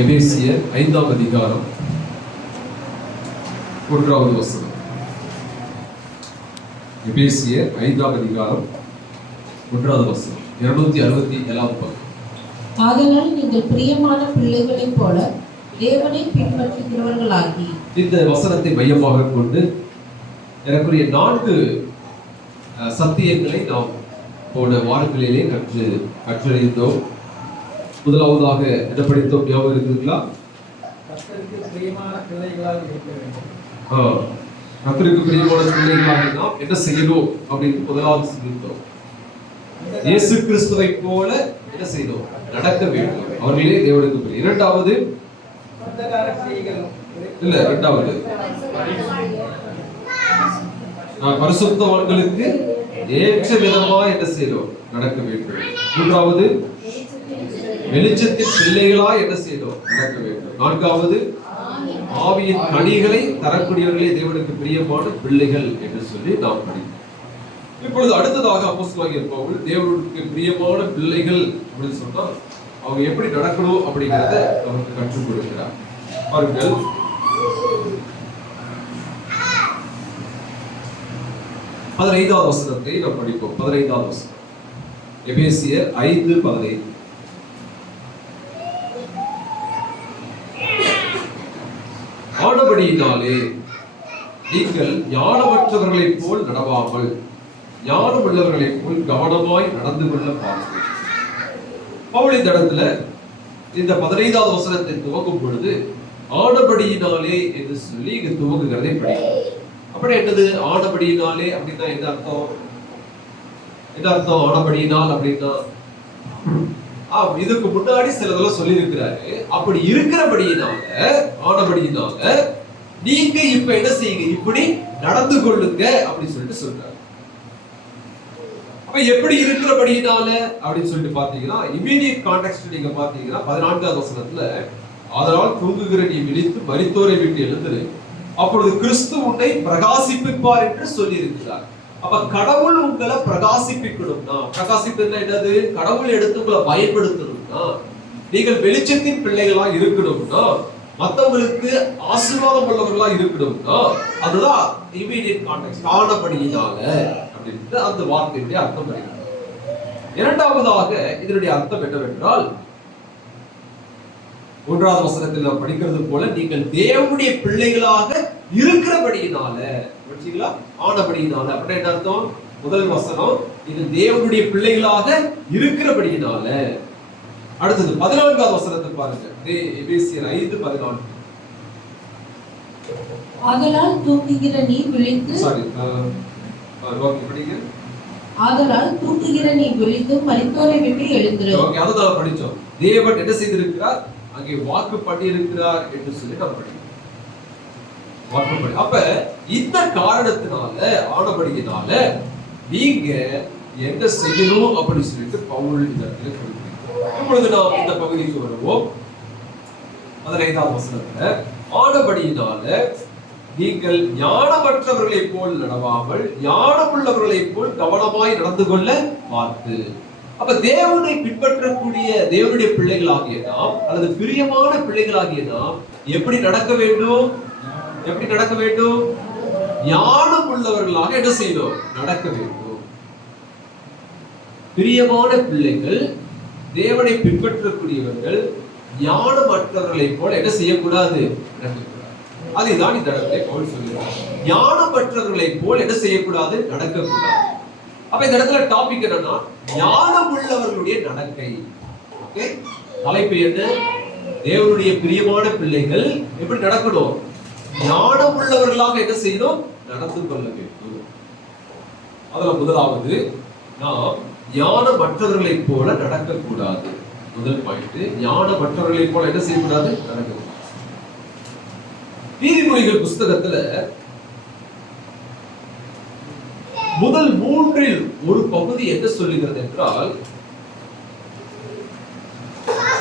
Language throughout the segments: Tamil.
எபேசியர் 5ஆம் அதிகாரம் 1வது வசனம். எபேசியர் 5ஆம் அதிகாரம் 1வது வசனம், 267வது பக்கம். ஆதலால் நீங்கள் பிரியமான பிள்ளைகளைப் போல தேவனை பின்பற்றுகிறவர்களாகி. இந்த வசனத்தை மையமாக கொண்டு எனக்குரிய 4 சத்தியங்களை நாம் போன வாரங்களிலே கற்றறிந்தோம். முதலாவதாக என்ன படித்தோம்? ஞாபகம் இருக்குங்களா? கர்த்தருக்கு பிரியமான பிள்ளைகளாக இருக்க வேண்டும். கர்த்தருக்கு பிரியமான பிள்ளைகளாக நாம் என்ன செய்யணும் அப்படின்னு முதலாவது சிந்தித்தோம். இயேசு கிறிஸ்துவை போல என்ன செய்யணும்? நடக்க வேண்டும். அவர்களே தேவனுக்கு பிள்ளை. இரண்டாவது பரிசுத்தவான்களுக்கு ஏற்ற விதமா என்ன செய்யணும்? நடக்க வேண்டும். மூன்றாவது வெளிச்சத்தின் பிள்ளைகளா என்ன செய்யணும்? நடக்க வேண்டும். நான்காவது ஆவியின் கனிகளை தரக்கூடியவர்களே தேவனுக்கு பிரியமான பிள்ளைகள் என்று சொல்லி நாம் படிக்கிறோம். இப்பொழுது அடுத்ததாக அப்போஸ்தலனாகிய பவுல் தேவனுக்கு பிரியமான பிள்ளைகள் அப்படின்னு சொன்னா அவங்க எப்படி நடக்கணும் அப்படிங்கிறத நமக்கு கற்றுக் கொடுக்கிறார். பாருங்கள், பதினைந்தாவது வசனத்தை நாம் படிப்போம். 15வது வசனம், எபேசியர் 5:15. ஆனபடியினாலே நீங்கள் ஞானமற்றவர்களைப் போல் நடவாமல் ஞானமுள்ளவர்களைப் போல் கவனமாய் நடந்து கொள்ள பாருங்கள். பவுல் இந்த இடத்துல இந்த 15வது வசனத்தை துவங்கும் பொழுது ஆனபடியினாலே என்று சொல்லி இங்க துவங்குகிறதை படிக்கிறோம். அப்படி என்னது ஆனபடியினாலே அப்படின்னா என்ன அர்த்தம்? என்ன அர்த்தம் ஆனபடியினால் அப்படின்னா? இதுக்கு முன்னாடி சிலதெல்லாம் சொல்லி இருக்கிறாரு. அப்படி இருக்கிறபடியினால, ஆனபடியினால நீங்க இப்ப என்ன செய்யுங்க? இப்படி நடந்து கொள்ளுங்க அப்படின்னு சொல்லிட்டு சொல்றாரு. அப்ப எப்படி இருக்கிறபடியினால அப்படின்னு சொல்லிட்டு பாத்தீங்கன்னா இமீடியட் கான்டெக்ஸ்ட் நீங்க பாத்தீங்கன்னா 14வது வசனத்துல, அதனால் தூங்குகிற நீ விழித்து மரித்தோரை விட்டு எழுந்திரு, அப்பொழுது கிறிஸ்து உன்னை பிரகாசிப்பிப்பார் என்று சொல்லி இருக்கிறார். அப்ப கடவுள் உங்களை பிரகாசிப்பிக்கணும்னா, பிரகாசிப்புன்னா என்னது? கடவுள் எடுத்து உங்களை பயன்படுத்தணும்னா, நீங்கள் வெளிச்சத்தின் பிள்ளைகளா இருக்கணும்னா, மற்றவங்களுக்கு ஆசீர்வாதம் உள்ளவர்களா இருக்கணும்னா, அதுதான் இமீடியட் கான்டெக்ஸ்ட். ஆனபடியினால அப்படின்ட்டு அந்த வார்த்தையுடைய அர்த்தம் வருகிறது. இரண்டாவதாக இதனுடைய அர்த்தம் என்னவென்றால், 1வது வசனத்தில் நாம் படிக்கிறது போல நீங்கள் தேவனுடைய பிள்ளைகளாக இருக்கிறபடியினால, ஆனபடியினால அப்படின்னா என்ன அர்த்தம்? முதல் வசனம், இது தேவனுடைய பிள்ளைகளாக இருக்கிறபடியினால. அடுத்தது 14வது வசனத்தை பாருங்க, எபேசியர் 5:14. ஆதலால் தூங்குகிற நீ விழித்து ஆதலால் தூங்குகிற நீ விழித்து மரித்தோரை விட்டு எழுந்திரு. ஓகே, அதுதான் படிச்சோம். தேவன் என்ன செய்திருக்கிறார்? அங்கே வாக்கு பண்ணி இருக்கிறார் என்று சொல்லி நாம் படிக்கிறோம். அப்ப இந்த காரணத்தினால, ஆனபடியினால நீங்க என்ன செய்யணும் அப்படின்னு சொல்லிட்டு பவுல் இந்த இடத்துல குறிப்பிட்டார். இப்பொழுது நாம் இந்த பகுதிக்கு வருவோம். 15வது வசனத்துல, ஆனபடியினால நீங்கள் ஞானமற்றவர்களைப் போல் நடவாமல் ஞானமுள்ளவர்களைப் போல் கவனமாய் நடந்து கொள்ள பார்த்து. அப்ப தேவனை பின்பற்றக்கூடிய தேவனுடைய பிள்ளைகளாகிய நாம், அல்லது பிரியமான பிள்ளைகளாகிய நாம் எப்படி நடக்க வேண்டும்? எப்படி நடக்க வேண்டும்? ஞானம் உள்ளவர்களாக என்ன செய்யணும்? நடக்க வேண்டும். பிரியமான பிள்ளைகள், தேவனை பின்பற்றக்கூடியவர்கள் ஞானமற்றவர்களைப் போல என்ன செய்யக்கூடாது? நடக்கக்கூடாது. அதுதான் இந்த இடத்துல பவுல் சொல்லுகிறார். ஞானமற்றவர்களைப் போல் என்ன செய்யக்கூடாது? நடக்கக்கூடாது. அப்ப இந்த இடத்துல டாபிக் என்னன்னா ஞானம் உள்ளவர்களுடைய நடக்கை. ஓகே, தலைப்பு என்ன? தேவனுடைய பிரியமான பிள்ளைகள் எப்படி நடக்கணும்? ஞானம் உள்ளவர்களாக என்ன செய்யணும்? நடந்து கொள்ள வேண்டும். அதுல முதலாவது, நாம் ஞானமற்றவர்களைப் போல நடக்கக்கூடாது. முதல் பாயிண்ட், ஞானமற்றவர்களைப் போல என்ன செய்யக்கூடாது? நடக்கக்கூடாது. நீதிமொழிகள் புஸ்தகத்துல முதல் 3இல் ஒரு பகுதி என்ன சொல்லுகிறது என்றால்,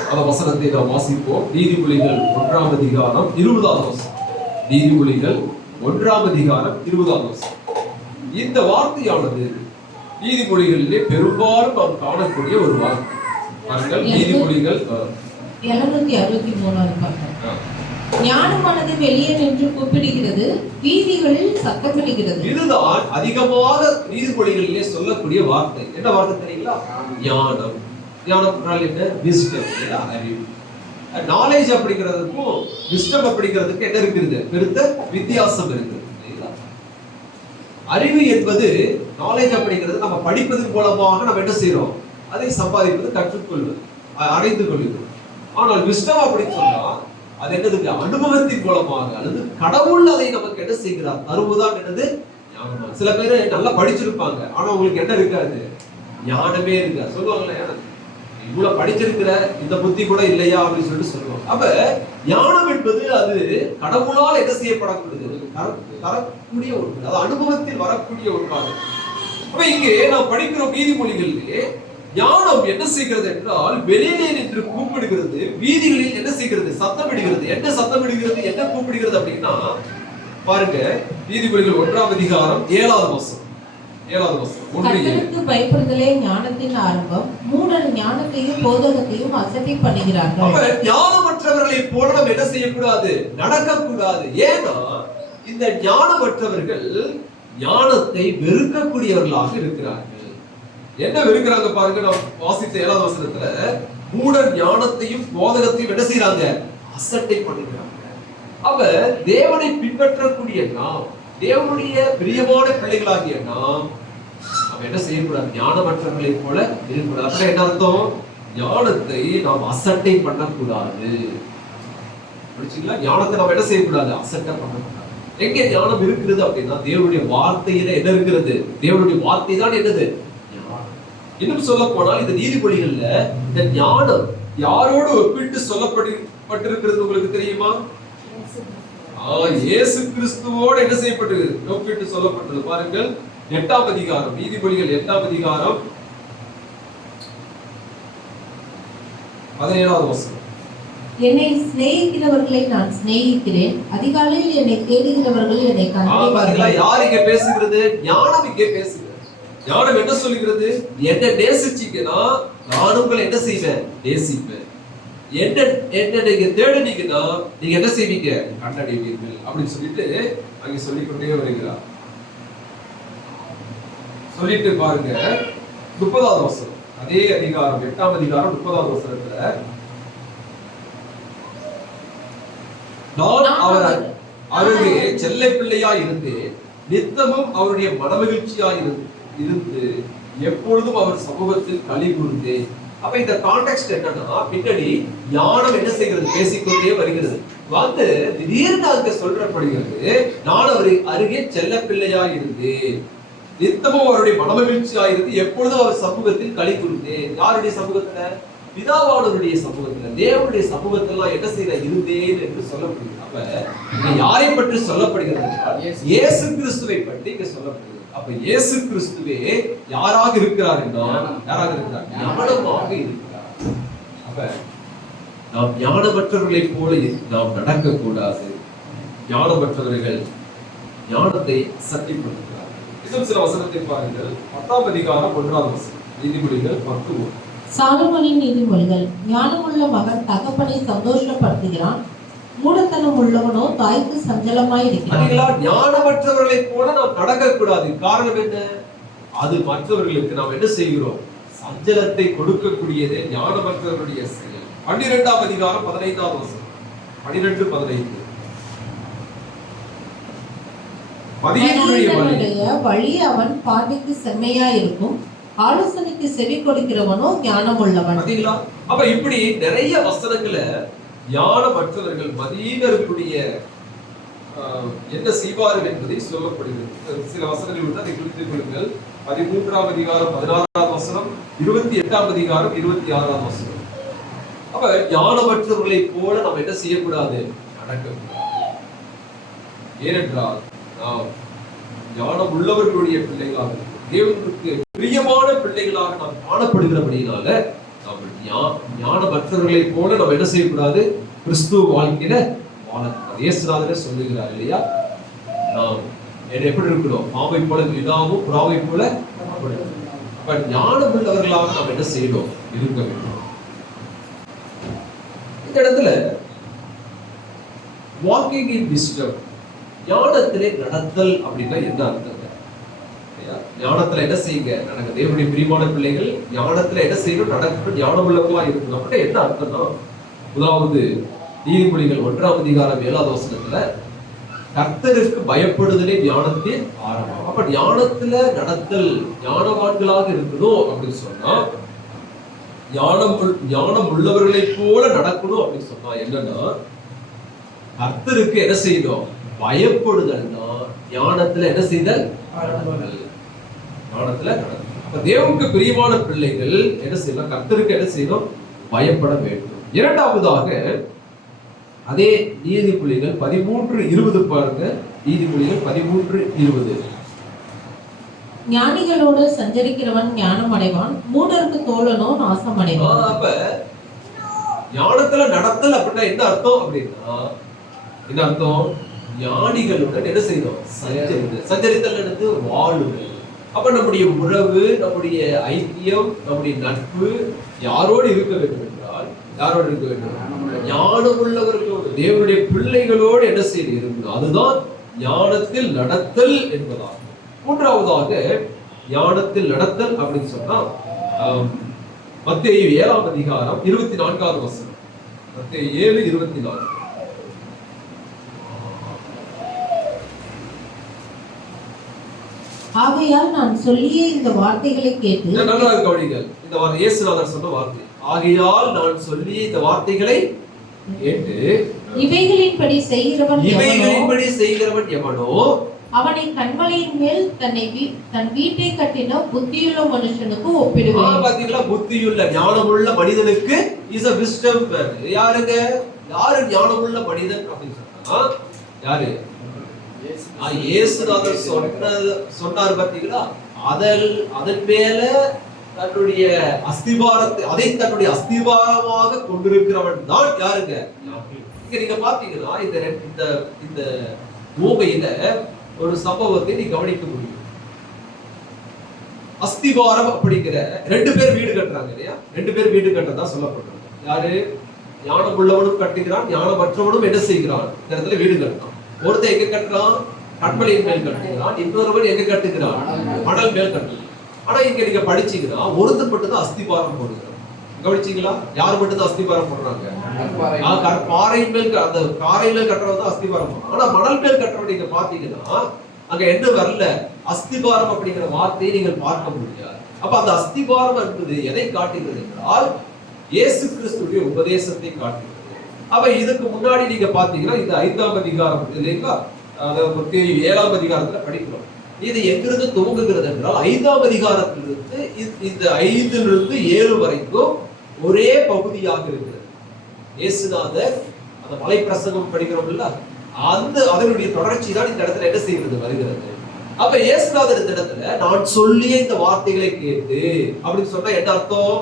அந்த வசனத்தை நாம் வாசிப்போம். நீதிமொழிகள் 1ஆம் அதிகாரம் 20வது வசனம். நீதிமொழிகள் 1ஆம் அதிகாரம் 20வது வசனம். இந்த வார்த்தையானது நீதிமொழிகளிலே பெரும்பாலும் நாம் காணக்கூடிய ஒரு வார்த்தை. நீதிமொழிகள் 763 பக்கம். ஞானமானது வெளியே நின்று கூப்பிடுகிறது, வீதிகளில் சத்தமிடுகிறது. இதுதான் அதிகமாக நீதிமொழிகளிலே சொல்லக்கூடிய வார்த்தை. என்ன வார்த்தை தெரியுங்களா? ஞானம். ஞானம் என்றால் என்ன? விஸ்டம், அறிவு. நாலேஜ் அப்படிங்கிறதுக்கும் விஸ்டம் அப்படிங்கிறதுக்கு என்ன இருக்கிறது? பெருத்த வித்தியாசம் இருக்குது. அறிவு என்பது, நாலேஜ் அப்படிங்கிறது நம்ம படிப்பதன் மூலமாக நம்ம என்ன செய்யறோம்? அதை சம்பாதிப்பது, கற்றுக்கொள்வது, அடைந்து கொள்வது. ஆனால் விஸ்டம் அப்படின்னு சொன்னா அது என்னதுக்கு? அனுபவத்தின் மூலமாக அல்லது கடவுள் அதை நமக்கு என்ன செய்கிறார்? தருவதான் என்னது? ஞானம். சில பேர் நல்லா படிச்சிருப்பாங்க, ஆனா உங்களுக்கு என்ன இருக்காது? ஞானமே இருக்காது. சொல்லுவாங்களே, இவ்வளவு படிச்சிருக்கிற இந்த புத்தி கூட இல்லையா அப்படின்னு சொல்லிட்டு சொல்லுவாங்க. அப்ப ஞானம் என்பது அது கடவுளால் என்ன செய்யப்படக்கூடியது? தரக்கூடிய ஒன்று, அது அனுபவத்தில் வரக்கூடிய ஒன்றாக. அப்ப இங்கே நாம் படிக்கிறோம் நீதிமொழிகளிலே ஞானம் என்ன செய்கிறது என்றால் வெளியிலே நின்று கூப்பிடுகிறது, வீதிகளில் என்ன செய்கிறது? சத்தமிடுகிறது. என்ன சத்தமிடுகிறது? என்ன கூப்பிடுகிறது அப்படின்னா பாருங்க, நீதிமொழிகள் 1ஆம் அதிகாரம் 7வது வசனம். 7வது வசனம். கர்த்தருக்கு பயப்படுதலே ஞானத்தின் ஆரம்பம், மூடர் ஞானத்தையும் போதகத்தையும் அசட்டை பண்ணுகிறார்கள். அப்ப ஞானமற்றவர்களை போல நம்ம என்ன செய்யக்கூடாது? நடக்கக்கூடாது. ஏன்னா இந்த ஞானமற்றவர்கள் ஞானத்தை வெறுக்கக்கூடியவர்களாக இருக்கிறார்கள். என்ன வெறுக்கிறாங்க பாருங்க. நாம் வாசித்த 7வது வசனத்துல மூடர் ஞானத்தையும் போதகத்தையும் என்ன செய்யறாங்க? அசட்டை பண்ணுகிறாங்க. அவ தேவனை பின்பற்றக்கூடிய நாம், தேவனுடைய பிரியமான பிள்ளைகளாகிய நாம் என்ன செய்யக்கூடாது? ஞானமற்றவர்களை போல இருக்கக்கூடாது. அப்ப என்ன அர்த்தம்? ஞானத்தை நாம் அசட்டை பண்ணக்கூடாது. புரிச்சுங்களா? ஞானத்தை நாம் என்ன செய்யக்கூடாது? அசட்டை பண்ணக்கூடாது. எங்கே ஞானம் இருக்கிறது அப்படின்னா தேவனுடைய வார்த்தையில என்ன இருக்கிறது? தேவனுடைய வார்த்தை தான் என்னது? இன்னும் சொல்ல போனால் இந்த நீதிமொழிகள்ல இந்த ஞானம் யாரோடு ஒப்பிட்டு சொல்லப்பட்டிருக்கிறது உங்களுக்கு தெரியுமா? இயேசு கிறிஸ்துவோடு என்ன செய்யப்பட்டது? ஒப்பிட்டு சொல்லப்பட்டது. பாருங்கள், 8ஆம் அதிகாரம், நீதிமொழிகள் 8ஆம் அதிகாரம் 17வது வசனம். என்னை சிநேகிக்கிறவர்களை நான் சிநேகிக்கிறேன், அதிகாலையில் என்னை தேடுகிறவர்கள் என்னை கண்டடைவார்கள். யார் இங்க பேசுகிறது? ஞானம் இங்கே பேசுகிறது. ஞானம் என்ன சொல்லுகிறது? என்ன நேசிச்சீங்கன்னா நான் உங்களை என்ன செய்வேன்? நேசிப்பேன். என்ன நீங்க தேடுனீங்கன்னா நீங்க என்ன செய்வீங்க? கண்டடைவீர்கள் அப்படின்னு சொல்லிட்டு அங்க சொல்லிக்கொண்டே வருகிறார். சொல்லிட்டு பாருங்க 30வது வசனம், அதே அதிகாரம் 8ஆம் அதிகாரம் 30வது வசனத்துல, நான் அவர் அருகே செல்ல பிள்ளையா இருந்தேன், நித்தமும் அவருடைய மனமகிழ்ச்சியா இருந்து எப்பொழுதும் அவர் சமூகத்தில் களி கூர்ந்தேன். அப்ப இந்த கான்டெக்ஸ்ட் என்னன்னா, பின்னாடி ஞானம் என்ன செய்கிறது? பேசிக்கொண்டே வருகிறது. வந்து திடீர்னு அங்க சொல்லப்படுகிறது, நான் அவரை அருகே செல்ல பிள்ளையா இருந்தேன், நித்தமும் அவருடைய மனமகிழ்ச்சியா இருந்து எப்பொழுதும் அவர் சமூகத்தில் களி கூர்ந்தேன். யாருடைய சமூகத்துல? பிதாவானவருடைய சமூகத்துல, தேவனுடைய சமூகத்துல என்ன செய்ய இருந்தேன் என்று சொல்லப்படுகிறது. அப்ப யாரை பற்றி சொல்லப்படுகிறது? இயேசு கிறிஸ்துவை பற்றி இங்க சொல்லப்படுகிறது. அப்ப இயேசு கிறிஸ்துவே யாராக இருக்கிறார் என்றால், யாராக இருக்கிறார்? ஞானமாக இருக்கிறார். அப்ப நாம் ஞானமற்றவர்களை போல நாம் நடக்க கூடாது. ஞானமற்றவர்கள் ஞானத்தை சட்டிப்படுத்துகிறார்கள். இன்னும் சில வசனத்தை பாருங்கள். 10ஆம் அதிகாரம் 1வது வசனம், நீதிமொழிகள் 10:1. சாலமோனின் நீதிமொழிகள். ஞானமுள்ள மகன் தகப்பனை சந்தோஷப்படுத்துகிறான், மூடத்தனம் உள்ளவனோ தாய்க்கு சஞ்சலமாய் இருக்கிறான். ஞானமற்றவர்களை போல நாம் நடக்க கூடாது. காரணம் என்ன? அது மற்றவர்களுக்கு நாம் என்ன செய்கிறோம்? சஞ்சலத்தை கொடுக்கக்கூடியது ஞானமற்றவர்களுடைய செயல். 12ஆம் அதிகாரம் 15வது வசனம், 12-15. மனிதனுடைய வழி அவன் பார்வைக்கு செம்மையா இருக்கும், ஆலோசனைக்கு செவி கொடுக்கிறவனோ ஞானம் உள்ளவன். அப்ப இப்படி நிறைய வசனங்களை ஞானமற்றவர்கள் மனிதர்களுடைய என்ன செய்வார்கள் என்பதை சொல்லப்படுகிறது. சில வசனங்கள் உண்டு, அதை குறித்துக் கொள்ளுங்கள். 13ஆம் அதிகாரம் 16வது வசனம், 28ஆம் அதிகாரம் 26வது வசனம். அப்ப ஞானமற்றவர்களை போல நம்ம என்ன செய்யக்கூடாது? நடக்கக்கூடாது. ஏனென்றால் நாம் ஞானம் உள்ளவர்களுடைய பிள்ளைகளாக, தேவனுக்கு பிரியமான பிள்ளைகளாக நாம் காணப்படுகிறபடினால ஞானமற்றவர்களை போல நம்ம என்ன செய்யக்கூடாது? கிறிஸ்துவ வாழ்க்கையில வாழக்கூடாது. இயேசுநாதரே சொல்லுகிறார் இல்லையா, நாம் எப்படி இருக்கிறோம்? பாவை போல இதாவும் புறாவை போல. ஞானம் உள்ளவர்களாக நாம் என்ன செய்யணும்? இருக்க வேண்டும். இந்த இடத்துல வாக்கிங் இன் விஸ்டம், ஞானத்திலே நடத்தல் அப்படின்னா என்ன அர்த்தம்? ஞானத்துல என்ன செய்யுங்க நடக்க, தேவனுடைய பிரியமான பிள்ளைகள் ஞானத்துல என்ன செய்யணும், நடக்கணும், ஞானம் உள்ளவங்களா இருக்கணும் அப்படின்னா என்ன அர்த்தம்னா, முதலாவது நீதிமொழிகள் 1ஆம் அதிகாரம் 7வது வசனத்துல கர்த்தருக்கு பயப்படுதலே ஞானத்தின் ஆரம்பம். அப்ப ஞானத்துல நடத்தல், ஞானவான்களாக இருக்கணும் அப்படின்னு சொன்னா, ஞானம் உள்ளவர்களை போல நடக்கணும் அப்படின்னு சொன்னா என்னன்னா, கர்த்தருக்கு என்ன செய்யணும், பயப்படுதல் தான் ஞானத்துல என்ன செய்தல், ஞானத்துல நடத்தல். அப்ப தேவனுக்கு பிரியமான பிள்ளைகள் என்ன செய்யணும், கர்த்தருக்கு என்ன செய்யணும், பயப்பட வேண்டும். இரண்டாவதாக அதே நீதிமொழிகள் 13:20 பாருங்க. நீதிமொழிகள் 13:20. ஞானிகளோடு சஞ்சரிக்கிறவன் ஞானம் அடைவான், மூடருக்கு தோழனோ நாசம் அடைவான். அப்ப ஞானத்துல நடத்தல் அப்படின்னா என்ன அர்த்தம் அப்படின்னா, என்ன அர்த்தம், ஞானிகளுடன் என்ன செய்யணும், சஞ்சரித்தல். சஞ்சரித்தல் எடுத்து வாழுதல். அப்ப நம்முடைய உறவு, நம்முடைய ஐக்கியம், நம்முடைய நட்பு யாரோடு இருக்க வேண்டும் என்றால், யாரோடு இருக்க வேண்டும், ஞானம் உள்ளவர்களோடு, தேவனுடைய பிள்ளைகளோடு என்ன செய்து இருக்கணும். அதுதான் ஞானத்தில் நடத்தல் என்பதாகும். மூன்றாவதாக ஞானத்தில் நடத்தல் அப்படின்னு சொன்னா, மத்தேயு 7ஆம் அதிகாரம் 24வது வசனம். மத்தேயு 7:24. ஆகையால் நான் சொல்லிய இந்த வார்த்தைகளை கேட்டு, நல்லா கவனிங்கள், இந்த வார்த்தை இயேசுநாதர் சொன்ன வார்த்தை. ஆகையால் நான் சொல்லிய இந்த வார்த்தைகளை கேட்டு இவைகளின்படி செய்கிறவன் எவனோ அவனை கண்மலையின் மேல் தன் வீட்டை கட்டின புத்தியுள்ள மனுஷனுக்கு ஒப்பிடுவேன். பாத்தீங்களா, புத்தியுள்ள ஞானமுள்ள மனிதனுக்கு இஸ் a wisdom man. யாருங்க, யாரு ஞானமுள்ள மனிதன் அப்படின்னு சொன்னா, யாரு, இயேசுநாதர் சொன்னார் பாத்தீங்களா, அதன் மேல தன்னுடைய அஸ்திபாரத்தை, அதை தன்னுடைய அஸ்திபாரமாக கொண்டிருக்கிறவன் தான் யாருங்க. இங்க நீங்க பாத்தீங்கன்னா இந்த ஊமையில ஒரு சம்பவத்தை நீ கவனிக்க முடியும். அஸ்திபாரம் அப்படிங்கிற 2 பேர் வீடு கட்டுறாங்க இல்லையா, 2 பேர் வீடு கட்டுறதா சொல்லப்படுறாங்க. யாரு, ஞானம் உள்ளவனும் கட்டுகிறான், ஞானமற்றவனும் என்ன செய்கிறான், இந்த இடத்துல வீடு கட்டுறான். ஒருத்தன் எங்க கட்டுறான், கண்மலையின் மேல் கட்டுகிறான், இன்னொருவன் எங்க கட்டுகிறான், மணல் மேல் கட்டுகிறான். ஆனா இங்க நீங்க படிச்சீங்கன்னா ஒருத்தர் மட்டும் தான் அஸ்திபாரம் போடுகிறான். கவனிச்சீங்களா, யார் மட்டும் தான் அஸ்திபாரம் போடுறாங்க, பாறை மேல், அந்த பாறை மேல் கட்டுறவங்க தான் அஸ்திபாரம் போடுறாங்க. ஆனா மணல் மேல் கட்டுறவங்க நீங்க பாத்தீங்கன்னா அங்க என்ன வரல, அஸ்திபாரம் அப்படிங்கிற வார்த்தையை நீங்கள் பார்க்க முடியாது. அப்ப அந்த அஸ்திபாரம் என்பது எதை காட்டுகிறது என்றால், இயேசு கிறிஸ்துவின் உபதேசத்தை காட்டுகிறது. அப்ப இதுக்கு முன்னாடி நீங்க பாத்தீங்கன்னா இந்த 5ஆம் அதிகாரம் இல்லைங்களா, அதாவது 7ஆம் அதிகாரத்துல படிக்கிறோம். இது எங்கிருந்து துவங்குகிறது என்றால், 5ஆம் அதிகாரத்திலிருந்து இந்த 5லிருந்து 7 வரைக்கும் ஒரே பகுதியாக இருக்கிறது. இயேசுநாதர் அந்த மலை பிரசங்கம் படிக்கிறோம் இல்ல, அதனுடைய தொடர்ச்சி தான் இந்த இடத்துல என்ன செய்கிறது, வருகிறது. அப்ப இயேசுநாதர் இந்த இடத்துல நான் சொல்லிய இந்த வார்த்தைகளை கேட்டு அப்படின்னு சொன்னா என்ன அர்த்தம்,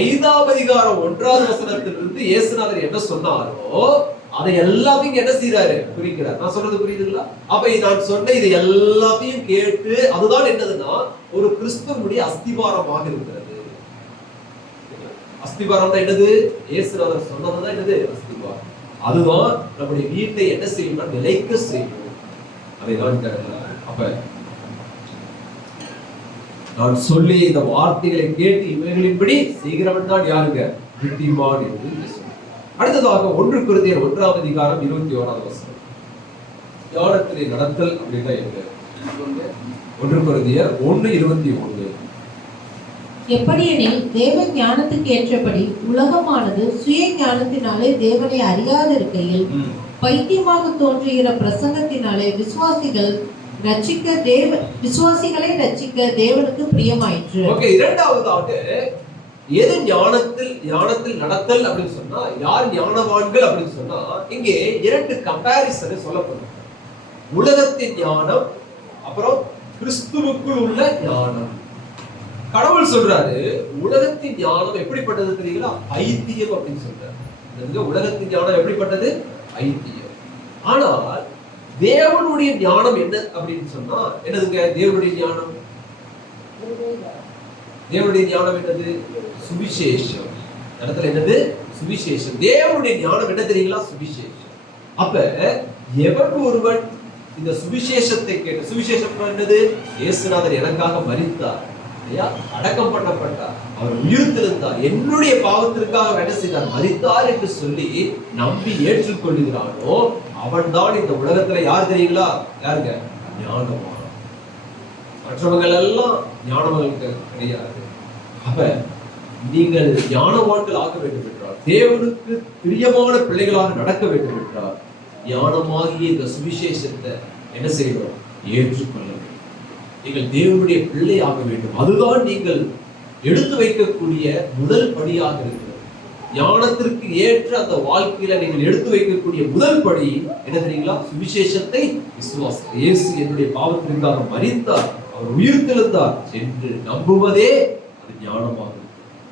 5ஆம் அதிகாரம் 1வது வசனத்திலிருந்து இயேசுநாதர் என்ன சொன்னாரோ அதை எல்லாத்தையும் என்ன செய்யறாரு, குறிக்கிறார். நான் சொல்றது புரியுதுங்களா? அப்ப நான் சொன்ன இது எல்லாத்தையும் கேட்டு, அதுதான் என்னதுன்னா ஒரு கிறிஸ்துவனுடைய அஸ்திபாரமாக இருக்கிறது. அஸ்திபாரம் என்னது, இயேசுநாதர் சொன்னதுதான் என்னது, அஸ்திபாரம். அதுதான் நம்முடைய வீட்டை என்ன செய்யணும், நிலைக்க செய்யணும். அதைதான் அப்ப நான் சொல்லி இந்த வார்த்தைகளை கேட்டு இவைகளின்படி செய்கிறவன் தான் யாருங்க, புத்திமான் என்று சொல்றார். அடுத்ததாக 1 கொரிந்தியர் 1ஆம் அதிகாரம் 21வது வசனம். ஞானத்திலே நடத்தல் அப்படின்னா என்ன? 1 கொரிந்தியர் 1:21. எப்படியெனில் தேவ ஞானத்துக்கு ஏற்றபடி உலகமானது சுய ஞானத்தினாலே தேவனை அறியாதிருக்கையில் பைத்தியமாக தோன்றுகிற பிரசங்கத்தினாலே விசுவாசிகளை ரட்சிக்க தேவனுக்கு பிரியமாயிற்று. ஓகே, இரண்டாவதாக எது ஞானத்தில் நடத்தல் அப்படின்னு சொன்னா, யார் ஞானவான்கள் அப்படின்னு சொன்னா, இங்கே 2 கம்பேரிசன் சொல்லப்படும். உலகத்தின் ஞானம், அப்புறம் கிறிஸ்துவுக்குள் உள்ள ஞானம். கடவுள் சொல்றாரு உலகத்தின் ஞானம் எப்படிப்பட்டது தெரியுங்களா, பைத்தியம் அப்படின்னு சொல்றாரு. உலகத்தின் ஞானம் எப்படிப்பட்டது, பைத்தியம். ஆனால் தேவனுடைய ஞானம் என்ன அப்படின்னு சொன்னா என்னதுங்க, தேவனுடைய ஞானம் என்னது, சுவிசேஷம். இடத்துல என்னது? சுவிசேஷம். தேவனுடைய ஞானம் என்ன தெரியுங்களா? சுவிசேஷம். அப்ப எவன் ஒருவன் இந்த சுவிசேஷத்தை கேட்டு, சுவிசேஷம் என்னது? இயேசுநாதர் எனக்காக மரித்தார், அடக்கம் பண்ணப்பட்டார், அவர் உயிர்த்தெழுந்தார், என்னுடைய பாவத்திற்காக என்ன செய்தார்? மரித்தார் என்று சொல்லி நம்பி ஏற்றுக்கொள்கிறானோ அவன் தான் இந்த உலகத்துல யார் தெரியுங்களா? யாருங்க? ஞானவான். மற்றவர்கள் எல்லாம் ஞானவான்கள் கிடையாது. அப்ப நீங்கள் ஞானவான்கள் ஆக வேண்டும் என்றால், தேவனுக்கு பிரியமான பிள்ளைகளாக நடக்க வேண்டும் என்றால், ஞானமாகிய இந்த சுவிசேஷத்தை என்ன செய்யணும்? ஏற்றுக்கொள்ள வேண்டும். நீங்கள் தேவனுடைய பிள்ளை ஆக வேண்டும். அதுதான் நீங்கள் எடுத்து வைக்கக்கூடிய முதல் படியாக இருக்கிறது. ஞானத்திற்கு ஏற்ற அந்த வாழ்க்கையில நீங்கள் எடுத்து வைக்கக்கூடிய முதல் படி என்ன தெரியுங்களா? சுவிசேஷத்தை விசுவாசம். இயேசு என்னுடைய பாவத்திற்காக மரித்தார், அவர் உயிர்த்தெழுந்தார் என்று நம்புவதே அது ஞானமாக.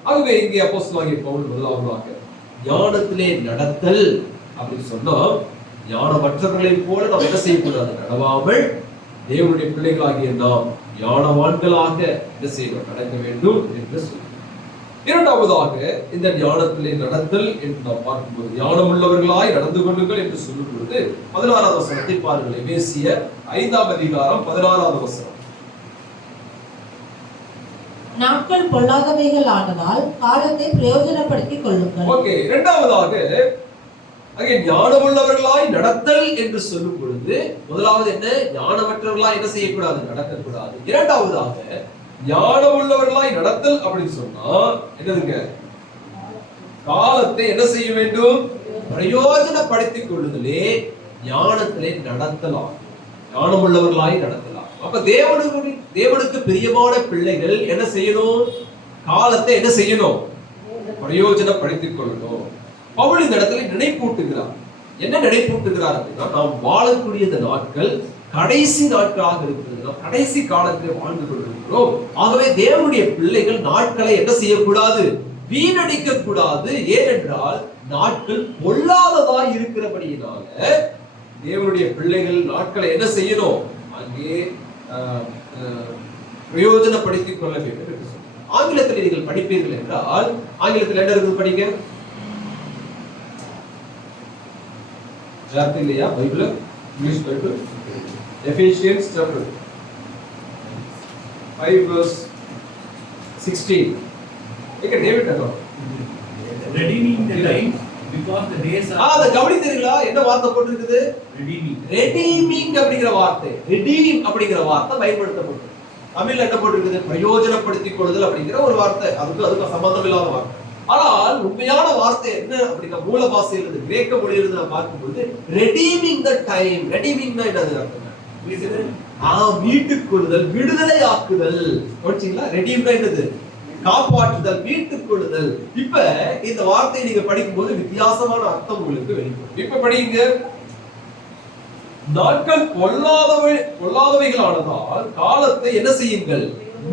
ஆகவே இங்கே அப்போஸ்தலனாகிய பவுல் முதலாவதாக ஞானத்திலே நடத்தல் அப்படின்னு சொன்னா, ஞானமற்றவர்களைப் போல நாம் என்ன செய்யக்கூடாது? நடவாமல் தேவனுடைய பிள்ளைகளாகிய நாம் ஞானவான்களாக என்ன செய்யணும்? நடக்க வேண்டும் என்று சொல்லுவோம். இரண்டாவதாக இந்த ஞானத்திலே நடத்தல் என்று நாம் பார்க்கும்போது, ஞானம் உள்ளவர்களாய் நடந்து கொள்ளுங்கள் என்று சொல்லும் பொழுது 16வது வசனத்தை பாருங்கள். எபேசியர் 5ஆம் அதிகாரம் 16வது வசனம். நாட்கள் பொல்லாதவைகள் ஆனதால் காலத்தை பிரயோஜனப்படுத்திக் கொள்ளுங்கள். ஓகே, இரண்டாவதாக அங்கே ஞானமுள்ளவர்களாய் நடத்தல் என்று சொல்லும் பொழுது, முதலாவது என்ன? ஞானமற்றவர்களாய் என்ன செய்யக்கூடாது? நடக்கக்கூடாது. இரண்டாவதாக ஞானமுள்ளவர்களாய் நடத்தல் அப்படின்னு சொன்னா என்னதுங்க? காலத்தை என்ன செய்ய வேண்டும்? பிரயோஜனப்படுத்திக் கொள்ளுதலே ஞானத்திலே நடத்தலாம். ஞானமுள்ளவர்களாய் நடத்தலாம். அப்ப தேவனுக்கு பிரியமான பிள்ளைகள் என்ன செய்யணும்? காலத்தை என்ன செய்யணும்? பிரயோஜனப்படுத்திக் கொள்ளணும். பவுல் இந்த இடத்துல நினைப்பூட்டுகிறார். என்ன நினைப்பூட்டுகிறார் அப்படின்னா, நாம் வாழக்கூடிய இந்த நாட்கள் கடைசி நாட்களாக இருக்கிறது. நாம் கடைசி காலத்தில் வாழ்ந்து கொண்டிருக்கிறோம். ஆகவே தேவனுடைய பிள்ளைகள் நாட்களை என்ன செய்யக்கூடாது? வீணடிக்க கூடாது. ஏனென்றால் நாட்கள் பொல்லாததாய் இருக்கிறபடியினால தேவனுடைய பிள்ளைகள் நாட்களை என்ன செய்யணும்? அங்கே பிரயோஜனப்படுத்திக் கொள்ள வேண்டும் என்று சொல்லுங்கள். ஆங்கிலத்தில் நீங்கள் படிப்பீர்கள் என்றால், ஆங்கிலத்தில் என்ன இருக்குது? படிங்க. இல்லையா? Bible, English Bible. Ephesians chapter 5 verse 16. இங்க டேவிட் அதான் redeeming the time because the days are. அத கவனித்தீங்களா? என்ன வார்த்தை போட்டுருக்குது? redeeming அப்படிங்கிற வார்த்தை. redeem அப்படிங்கிற வார்த்தை பயன்படுத்தப்பட்டது. தமிழ்ல என்ன போட்டுருக்குது? பிரயோஜனப்படுத்திக் கொள்ளுதல் அப்படிங்கிற ஒரு வார்த்தை. அதுக்கு சம்பந்தம் இல்லாத வார்த்தை. ஆனால் உண்மையான வார்த்தை என்ன அப்படின்னா, மூல பாஷையிலிருந்து கிரேக்க மொழியிலிருந்து நாம் பார்க்கும்போது redeeming the time. redeemingனா என்னது அர்த்தம்? மீட்டுக் கொள்ளுதல், விடுதலை ஆக்குதல். ரெடீம்னா என்னது? காப்பாற்றுதல், மீட்டுக் கொள்ளுதல். இப்ப இந்த வார்த்தையை நீங்க படிக்கும்போது வித்தியாசமான அர்த்தம் உங்களுக்கு வெளிப்படும். இப்ப படிங்க. நாட்கள் பொல்லாதவைகளானதால் காலத்தை என்ன செய்யுங்கள்?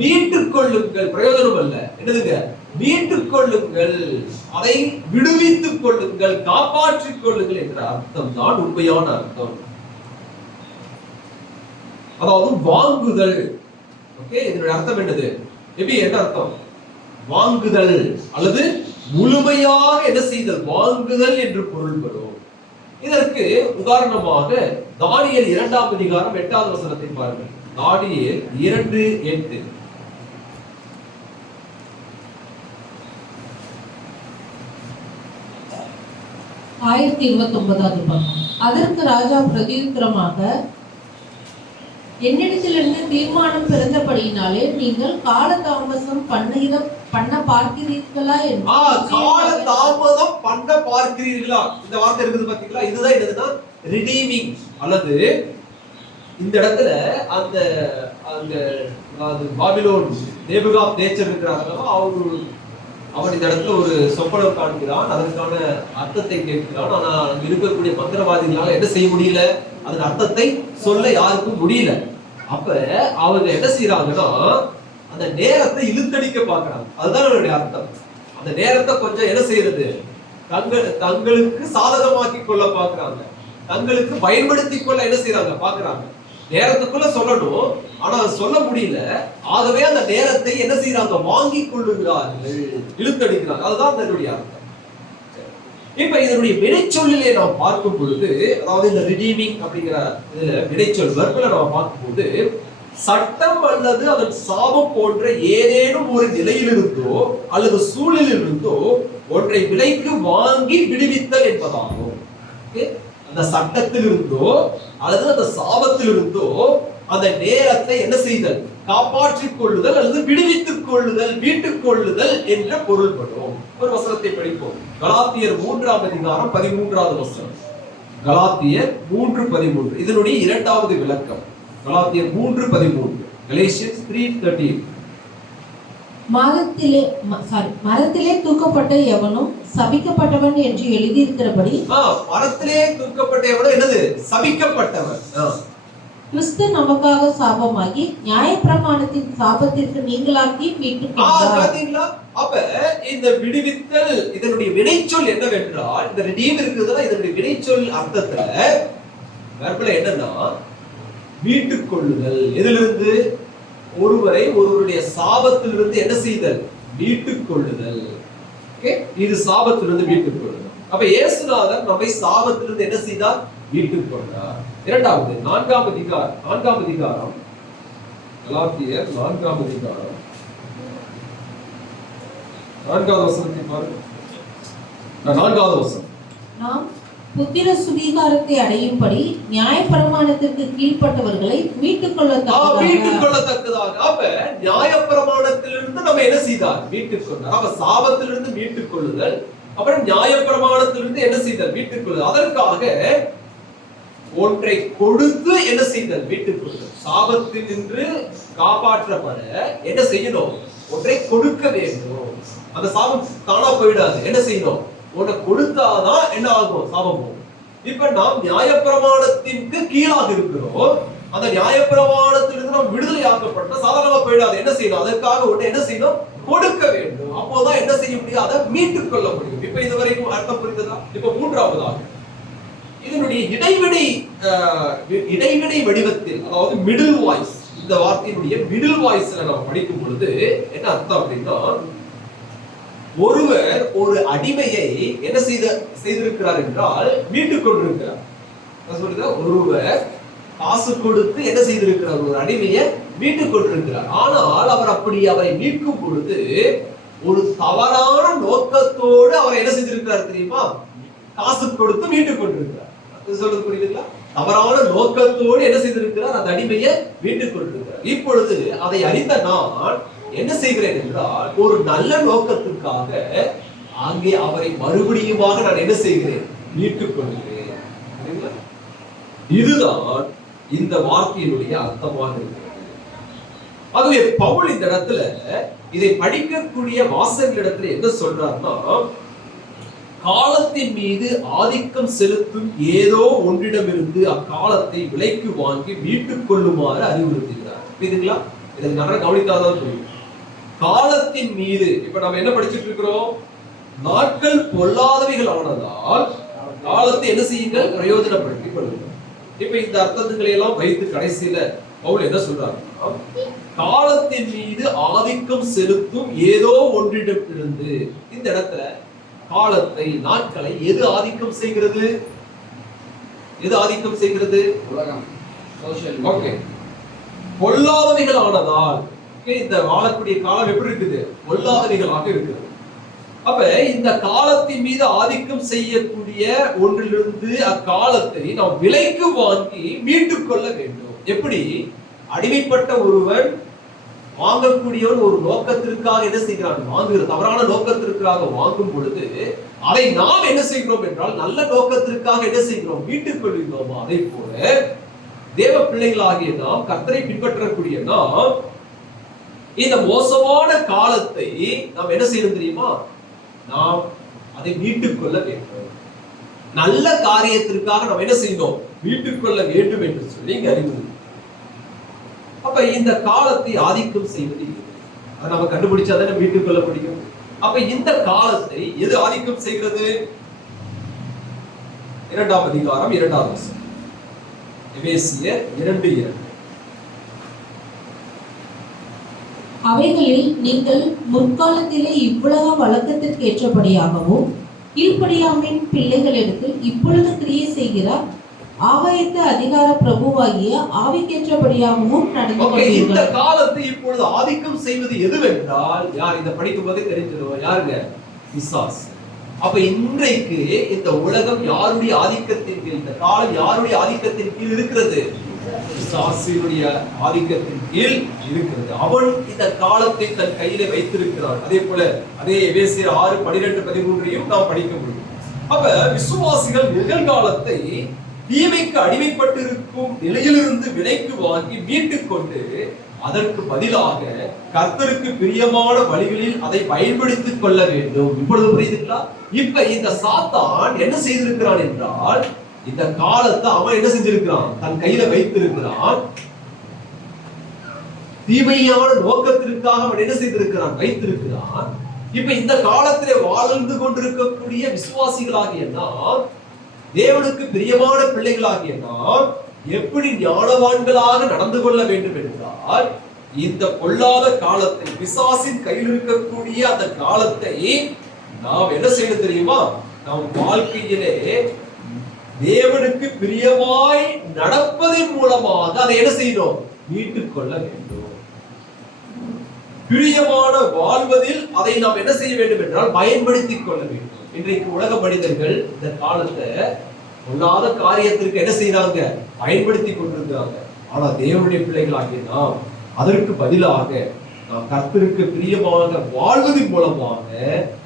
மீட்டுக் கொள்ளுங்கள். பிரயோஜனம் அல்ல, என்னதுங்க? மீட்டுக் கொள்ளுங்கள், அதை விடுவித்துக் கொள்ளுங்கள், காப்பாற்றிக் கொள்ளுங்கள் என்ற அர்த்தம் தான் உண்மையான அர்த்தம். அதாவது வாங்குதல். ஓகே, இதனுடைய அர்த்தம் என்னது? எப்படி என்ன அர்த்தம்? வாங்குதல் அல்லது முழுமையாக என்ன செய்தல்? வாங்குதல் என்று பொருள் வரும். இதற்கு உதாரணமாக தானியேல் 2ஆம் அதிகாரம் 8வது வசனத்தை பாருங்கள். தானியேல் 2:8. ஆயிரத்தி 29வது பக்கம். அதற்கு ராஜா பிரதியுத்தரமாக, என்னிடத்திலிருந்து தீர்மானம் பிறந்தபடியினாலே நீங்கள் காலதாமசம் பண்ண பார்க்கிறீர்களா? காலதாமதம் பண்ண பார்க்கிறீர்களா? இந்த வார்த்தை இருக்குது பாத்தீங்களா? இதுதான் என்னதுன்னா ரிடீமிங். அல்லது இந்த இடத்துல அந்த அந்த பாபிலோன் நேபுகாத் நேச்சர் இருக்கிறாங்களோ, அவன் இந்த இடத்துல ஒரு சொப்பனம் காண்கிறான், அதற்கான அர்த்தத்தை கேட்கிறான். ஆனா அங்க இருக்கக்கூடிய மந்திரவாதிகளால என்ன செய்ய முடியல? அதன் அர்த்தத்தை சொல்ல யாருக்கும் முடியல. அப்ப அவங்க என்ன செய்யறாங்கன்னா, அந்த நேரத்தை இழுத்தடிக்க பாக்குறாங்க. அதுதான் அவருடைய அர்த்தம். அந்த நேரத்தை கொஞ்சம் என்ன செய்யறது? தங்களுக்கு சாதகமாக்கி கொள்ள பாக்குறாங்க, தங்களுக்கு பயன்படுத்தி கொள்ள என்ன செய்யறாங்க? பாக்குறாங்க. நேரத்துக்குள்ள சொல்லணும், ஆனா சொல்ல முடியல. ஆகவே அந்த நேரத்தை என்ன செய்யறாங்க? வாங்கி கொள்ளுகிறார்கள், இழுத்தடிக்கிறாங்க. அதுதான் அதனுடைய அர்த்தம். இப்ப இதனுடைய வினைச்சொல்லிலே நாம் பார்க்கும் பொழுது, அதாவது இந்த ரிடீமிங் அப்படிங்கிற இதுல வினைச்சொல் வெர்பல நாம் பார்க்கும்போது, சட்டம் அல்லது அதன் சாபம் போன்ற ஏதேனும் ஒரு நிலையிலிருந்தோ அல்லது சூழலிலிருந்தோ ஒன்றை விலைக்கு வாங்கி விடுவித்தல் என்பதாகும். அந்த சட்டத்திலிருந்தோ அல்லது அந்த சாபத்திலிருந்தோ அந்த நேரத்தை என்ன செய்தல்? காப்பாற்றிக் கொள்ளுதல் அல்லது விடுவித்துக் கொள்ளுதல், மீட்டுக் கொள்ளுதல் என்ற பொருள்படும். ஒரு வசனத்தை படிப்போம். கலாத்தியர் 3ஆம் அதிகாரம் 13வது வசனம். கலாத்தியர் 3:13 இதனுடைய இரண்டாவது விளக்கம். கலாத்தியர் 3:13. Galatians 3:13. மரத்திலே தூக்கப்பட்ட எவனும் சபிக்கப்பட்டவன் என்று எழுதியிருக்கிறபடி, மரத்திலே தூக்கப்பட்ட எவனும் என்னது? சபிக்கப்பட்டவன். கிறிஸ்து நமக்காக சாபமாகி நியாயப்பிரமாணத்தின் சாபத்திற்கு நீங்களாக்கி மீட்டுக் கொண்டார். அப்ப இந்த விடுவித்தல் இதனுடைய வினைச்சொல் என்னவென்றால், இந்த redeem இருக்குதுன்னா இதனுடைய வினைச்சொல் அர்த்தத்துல வெர்பல என்னன்னா மீட்டுக் கொள்ளுதல். எதிலிருந்து? ஒருவருடைய சாபத்திலிருந்து என்ன செய்தல்? மீட்டுக் கொள்ளுதல். இது சாபத்திலிருந்து மீட்டுக் கொள்ளுதல். அப்ப இயேசுநாதர் நம்மை சாபத்திலிருந்து என்ன செய்தார்? மீட்டுக் கொண்டார். இரண்டாவது 4ஆம் அதிகாரம் கலாத்தியர் 4ஆம் அதிகாரம் 4வது வசனத்தை பாருங்க. 4வது வசனம். நாம் புத்திர சுவீகாரத்தை அடையும்படி நியாயப்பிரமாணத்திற்கு கீழ்ப்பட்டவர்களை மீட்டுக் கொள்ளத்தக்கதாக. அப்ப நியாயப்பிரமாணத்திலிருந்து நம்ம என்ன செய்தார்? மீட்டுக் கொண்டார். அப்ப சாபத்திலிருந்து மீட்டுக் கொள்ளுதல், அப்புறம் நியாயப்பிரமாணத்திலிருந்து என்ன செய்தல்? மீட்டுக் கொள்ளுதல். அதற்காக ஒன்றை கொடுத்து என்ன செய்தல்? மீட்டுக் கொள்ளுதல். சாபத்தில் நின்று காப்பாற்றப்பட என்ன செய்யணும்? ஒன்றை கொடுக்க வேண்டும். அந்த சாபம் தானா போயிடாது. என்ன செய்யணும்? ஒன்றை கொடுத்தாதான் என்ன ஆகும்? சாபம் போகும். இப்ப நாம் நியாயப்பிரமாணத்திற்கு கீழாக இருக்கிறோம். அந்த நியாயப்பிரமாணத்திலிருந்து நாம் விடுதலை ஆக்கப்பட்ட சாதாரணமா போயிடாது. என்ன செய்யணும்? அதற்காக ஒண்ணு என்ன செய்யணும்? கொடுக்க வேண்டும். அப்போதான் என்ன செய்ய முடியும்? அதை மீட்டுக் கொள்ள முடியும். இப்ப இதுவரைக்கும் அர்த்தம் புரிந்ததா? இப்ப மூன்றாவதாக இதனுடைய இடைவிடை வடிவத்தில், அதாவது மிடில் வாய்ஸ், இந்த வார்த்தையினுடைய மிடில் வாய்ஸ்ல நம்ம படிக்கும் பொழுது என்ன அர்த்தம் அப்படின்னா, ஒருவர் ஒரு அடிமையை என்ன செய்திருக்கிறார் என்றால் மீட்டுக் கொண்டிருக்கிறார். ஒருவர் காசு கொடுத்து என்ன செய்திருக்கிறார்? ஒரு அடிமையை மீட்டுக் கொண்டிருக்கிறார். ஆனால் அவர் அவரை மீட்கும் பொழுது ஒரு தவறான நோக்கத்தோடு அவர் என்ன செய்திருக்கிறார் தெரியுமா? காசு கொடுத்து மீட்டுக் கொண்டிருக்கிறார். சொல்றது புரியுதுங்களா? தவறான நோக்கத்தோடு என்ன செய்திருக்கிறார்? அந்த அடிமையை மீட்டுக் கொண்டிருக்கிறார். இப்பொழுது அதை அறிந்த நான் என்ன செய்கிறேன் என்றால், ஒரு நல்ல நோக்கத்திற்காக அங்கே அவரை மறுபடியுமாக நான் என்ன செய்கிறேன்? மீட்டுக் கொள்கிறேன். இதுதான் இந்த வார்த்தையினுடைய அர்த்தமாக இருக்கிறது. ஆகவே பவுல் இந்த இடத்துல இதை படிக்கக்கூடிய வாசகர்களிடத்துல என்ன சொல்றாருன்னா, காலத்தின் மீது ஆதிக்கம் செலுத்தும் ஏதோ ஒன்றிடமிருந்து அக்காலத்தை விலைக்கு வாங்கி மீட்டுக் கொள்ளுமாறு அறிவுறுத்துகிறார். புரியுதுங்களா? இதை நல்லா கவனித்தாதான் புரியும். காலத்தின் மீது, இப்ப நம்ம என்ன படிச்சுட்டு இருக்கிறோம்? நாட்கள் பொல்லாதவைகள் ஆனதால் காலத்தை என்ன செய்யுங்கள்? பிரயோஜனப்படுத்திக் கொள்ளுங்கள். இப்ப இந்த அர்த்தங்களை எல்லாம் வைத்து கடைசியில பவுல் என்ன சொல்றாருன்னா, காலத்தின் மீது ஆதிக்கம் செலுத்தும் ஏதோ ஒன்றிடமிருந்து, இந்த இடத்துல காலத்தை, நாட்களை எது ஆதிக்கம் செய்கிறது? எது ஆதிக்கம் செய்கிறது? உலகம், சோஷியல். ஓகே. பொல்லாதவைகள் ஆனதால் இந்த வாழக்கூடிய காலம் எப்படி இருக்குது? பொல்லாதவைகளாக இருக்குது. அப்ப இந்த காலத்தின் மீது ஆதிக்கம் செய்யக்கூடிய ஒன்றிலிருந்து அக்காலத்தை நாம் விலைக்கு வாங்கி மீட்டுக் கொள்ள வேண்டும். எப்படி? அடிமைப்பட்ட ஒருவன் வாங்கக்கூடியவன் ஒரு நோக்கத்திற்காக என்ன செய்கிறான்? வாங்குகிற தவறான நோக்கத்திற்காக வாங்கும் பொழுது அதை நாம் என்ன செய்கிறோம் என்றால் நல்ல நோக்கத்திற்காக என்ன செய்கிறோம்? மீட்டுக் கொள்கிறோம். அதே போல தேவ பிள்ளைகளாகிய நாம், கர்த்தரை பின்பற்றக்கூடிய நாம், இந்த மோசமான காலத்தை நாம் என்ன செய்யணும் தெரியுமா? நாம் அதை மீட்டுக் கொள்ள வேண்டும். நல்ல காரியத்திற்காக நாம் என்ன செய்யணும்? மீட்டுக் கொள்ள வேண்டும் என்று சொல்லி இங்க அறிவுறுத்தி. அப்ப இந்த காலத்தை ஆதிக்கம் செய்வது அதை நம்ம கண்டுபிடிச்சாதானே மீட்டுக் கொள்ள முடியும். அப்ப இந்த காலத்தை எது ஆதிக்கம் செய்கிறது? 2ஆம் அதிகாரம் 2வது வசனம். எபேசியர் 2:2. அவைகளில் நீங்கள் முற்காலத்திலே இவ்வுலக வழக்கத்திற்கு ஏற்றபடியாகவும் கீழ்ப்படியாமின் பிள்ளைகளிடத்தில் இப்பொழுது கிரியை செய்கிற ஆகாயத்து அதிகார பிரபுவாகிய ஆவிக்கேற்றபடியாகவும் நடந்து இந்த கொள்வீர்கள். காலத்தை இப்பொழுது ஆதிக்கம் செய்வது எதுவென்றால், யார் இதை படிக்கும் போதே தெரிஞ்சிருவோம், யாருங்க? பிசாசு. அப்ப இன்றைக்கு இந்த உலகம் யாருடைய ஆதிக்கத்தின் கீழ், இந்த காலம் யாருடைய ஆதிக்கத்தின் கீழ் இருக்கிறது? பிசாசினுடைய ஆதிக்கத்தின் கீழ் இருக்கிறது. அவன் இந்த காலத்தை தன் கையிலே வைத்திருக்கிறான். அதே போல அதே எபேசியர் 6:12-13 நாம் படிக்க முடியும். அப்ப விசுவாசிகள் நிகழ்காலத்தை தீமைக்கு அடிமைப்பட்டிருக்கும் நிலையிலிருந்து விலைக்கு வாங்கி மீட்டுக் கொண்டு அதற்கு பதிலாக கர்த்தருக்கு பிரியமான வழிகளில் அதை பயன்படுத்திக் கொள்ள வேண்டும். இப்பொழுது புரியுதுங்களா? இப்ப இந்த சாத்தான் என்ன செய்திருக்கிறான் என்றால், இந்த காலத்தை அவன் என்ன செஞ்சிருக்கிறான்? தன் கையில வைத்திருக்கிறான். தீமையான நோக்கத்திற்காக அவன் என்ன செய்திருக்கிறான்? வைத்திருக்கிறான். இப்ப இந்த காலத்திலே வாழ்ந்து கொண்டிருக்கக்கூடிய விசுவாசிகளாகிய நாம், தேவனுக்கு பிரியமான பிள்ளைகளாகிய நாம் எப்படி ஞானவான்களாக நடந்து கொள்ள வேண்டும் என்றால், இந்த பொல்லாத காலத்தை, பிசாசின் கையில் இருக்கக்கூடிய அந்த காலத்தை நாம் என்ன செய்யணும் தெரியுமா? நாம் வாழ்க்கையிலே தேவனுக்கு பிரியமாய் நடப்பதன் மூலமாக அதை என்ன செய்யணும்? மீட்டுக் கொள்ள வேண்டும். பிரியமான வாழ்வதில் அதை நாம் என்ன செய்ய வேண்டும் என்றால் பயன்படுத்திக் கொள்ள வேண்டும். இன்றைக்கு உலக மனிதர்கள் இந்த காலத்தை பொல்லாத காரியத்திற்கு என்ன செய்யறாங்க? பயன்படுத்தி கொண்டிருக்கிறாங்க. ஆனா தேவனுடைய பிள்ளைகளாகிய நாம் அதற்கு பதிலாக நாம் கர்த்தருக்கு பிரியமாக வாழ்வதன் மூலமாக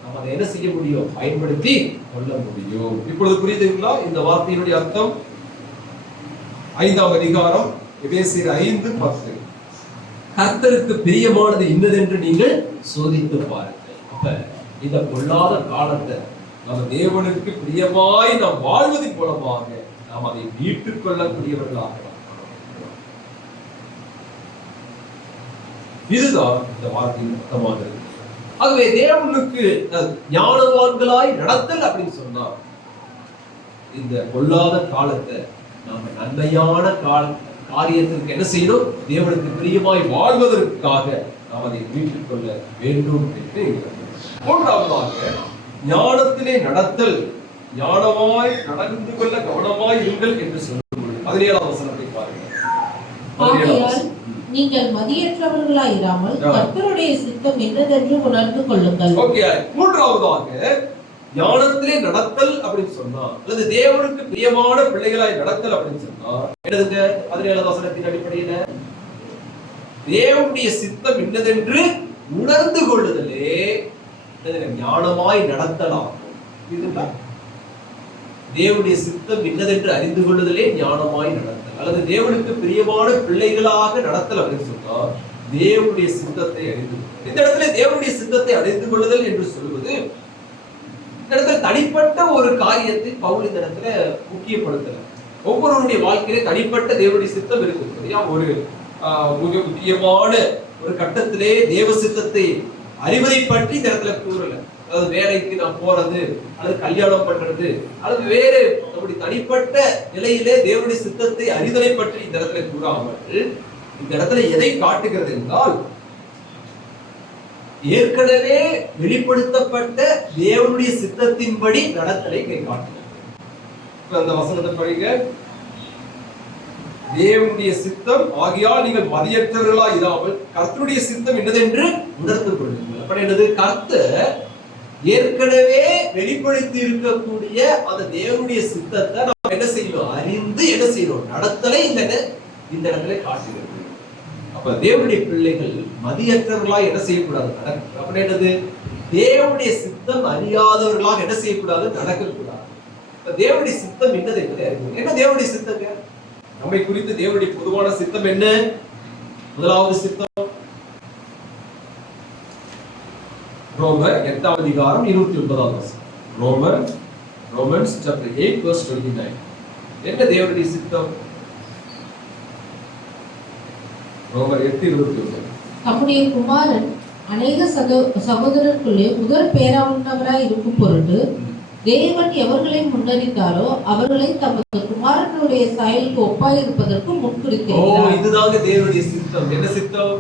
நாம் அதை என்ன செய்ய முடியும்? பயன்படுத்தி கொள்ள முடியும். இப்பொழுது புரியுதுங்களா இந்த வார்த்தையினுடைய அர்த்தம்? 5ஆம் அதிகாரம் எபேசியர் 5:10. கர்த்தருக்கு பிரியமானது இன்னதென்று நீங்கள் சோதித்து பாருங்கள். அப்ப இந்த பொல்லாத காலத்தை நம்ம தேவனுக்கு பிரியமாய் நாம் வாழ்வதன் மூலமாக நாம் அதை மீட்டுக் கொள்ளக்கூடியவர்களாக, இதுதான் இந்த வார்த்தையின் அர்த்தமாக இருக்கு. ஆகவே தேவனுக்கு ஞானவான்களாய் நடத்தல் அப்படின்னு சொன்னா, இந்த பொல்லாத காலத்தை நாம நன்மையான காரியத்திற்கு என்ன செய்யணும்? தேவனுக்கு பிரியமாய் வாழ்வதற்காக நாம் அதை மீட்டுக் கொள்ள வேண்டும் என்று. மூன்றாவதாக ஞானத்திலே நடத்தல், ஞானமாய் நடந்து கொள்ள கவனமாய் இருங்கள் என்று சொல்லும் 17ஆம் வசனத்தை பாருங்கள். நீங்கள் மதியற்றவர்களாயிராமல் கர்த்தருடைய சித்தம் என்னதென்று உணர்ந்து கொள்ளுங்கள். ஓகே, மூன்றாவதாக ஞானத்திலே நடத்தல் அப்படின்னு சொன்னா, அல்லது தேவனுக்கு பிரியமான பிள்ளைகளாய் நடத்தல் அப்படின்னு சொன்னா என்னதுங்க? 17ஆம் வசனத்தின் அடிப்படையில தேவனுடைய சித்தம் என்னதென்று உணர்ந்து கொள்ளுதலே ஞானமாய் நடத்தலாம். தேவனுடைய சித்தம் என்னதென்று அறிந்து கொள்ளுதலே ஞானமாய் நடத்தல், அல்லது தேவனுக்கு பிரியமான பிள்ளைகளாக நடத்தல் அப்படின்னு சொன்னா தேவனுடைய சித்தத்தை அறிந்து. இந்த இடத்துல தேவனுடைய சித்தத்தை அறிந்து கொள்ளுதல் என்று சொல்வது, இந்த இடத்துல தனிப்பட்ட ஒரு காரியத்தை பவுல் இந்த இடத்துல முக்கியப்படுத்தல. ஒவ்வொருவருடைய வாழ்க்கையிலே தனிப்பட்ட தேவனுடைய சித்தம் இருக்கு. ஒரு மிக முக்கியமான ஒரு கட்டத்திலே தேவ சித்தத்தை அறிவதை பற்றி இந்த இடத்துல கூறல. அதாவது வேலைக்கு நான் போறது, அல்லது கல்யாணம் பண்றது, அல்லது வேறு அப்படி தனிப்பட்ட நிலையிலே தேவனுடைய சித்தத்தை அறிதலை பற்றி இந்த இடத்துல கூறாமல் இந்த இடத்துல எதை காட்டுகிறது என்றால், ஏற்கனவே வெளிப்படுத்தப்பட்ட தேவனுடைய சித்தத்தின்படி நடத்தலை காட்டுகிறது. அந்த வசனத்தை படிங்க. தேவனுடைய சித்தம் ஆகியால் நீங்கள் மதியற்றவர்களா இராமல் கர்த்தருடைய சித்தம் என்னதென்று உணர்ந்து கொள்ளுங்கள். அப்படி என்னது? கர்த்தர் ஏற்கனவே வெளிப்படுத்தி இருக்கக்கூடிய அந்த தேவனுடைய சித்தத்தை நாம் என்ன செய்யணும்? அறிந்து என்ன செய்யணும்? நடத்தலை இந்த இடத்துல காட்டுகிறது. அப்ப தேவனுடைய பிள்ளைகள் மதியற்றவர்களாக என்ன செய்யக்கூடாது? நடக்க. அப்படி என்னது? தேவனுடைய சித்தம் அறியாதவர்களாக என்ன செய்யக்கூடாது? நடக்கக்கூடாது. தேவனுடைய சித்தம் என்னது என்பதை அறிந்து. என்ன தேவனுடைய சித்தங்க? நம்மை குறித்து தேவனுடைய பொதுவான சித்தம் என்ன? முதலாவது சித்தம் ரோமர் 8ஆம் அதிகாரம் 29ஆம் வசனம். Romans chapter 8 verse 29. என்ன தேவனுடைய சித்தம்? ரோமர் 8:29. நம்முடைய குமாரன் அநேக சகோதரருக்குள்ளே முதல் பேரானவராய் இருக்கும் பொருட்டு தேவன் எவர்களை முன்னறிந்தாரோ அவர்களை தமது குமாரனுடைய சாயலுக்கு ஒப்பாய் இருப்பதற்கு முன்குறித்திருக்கிறார். இதுதாங்க தேவனுடைய சித்தம். என்ன சித்தம்?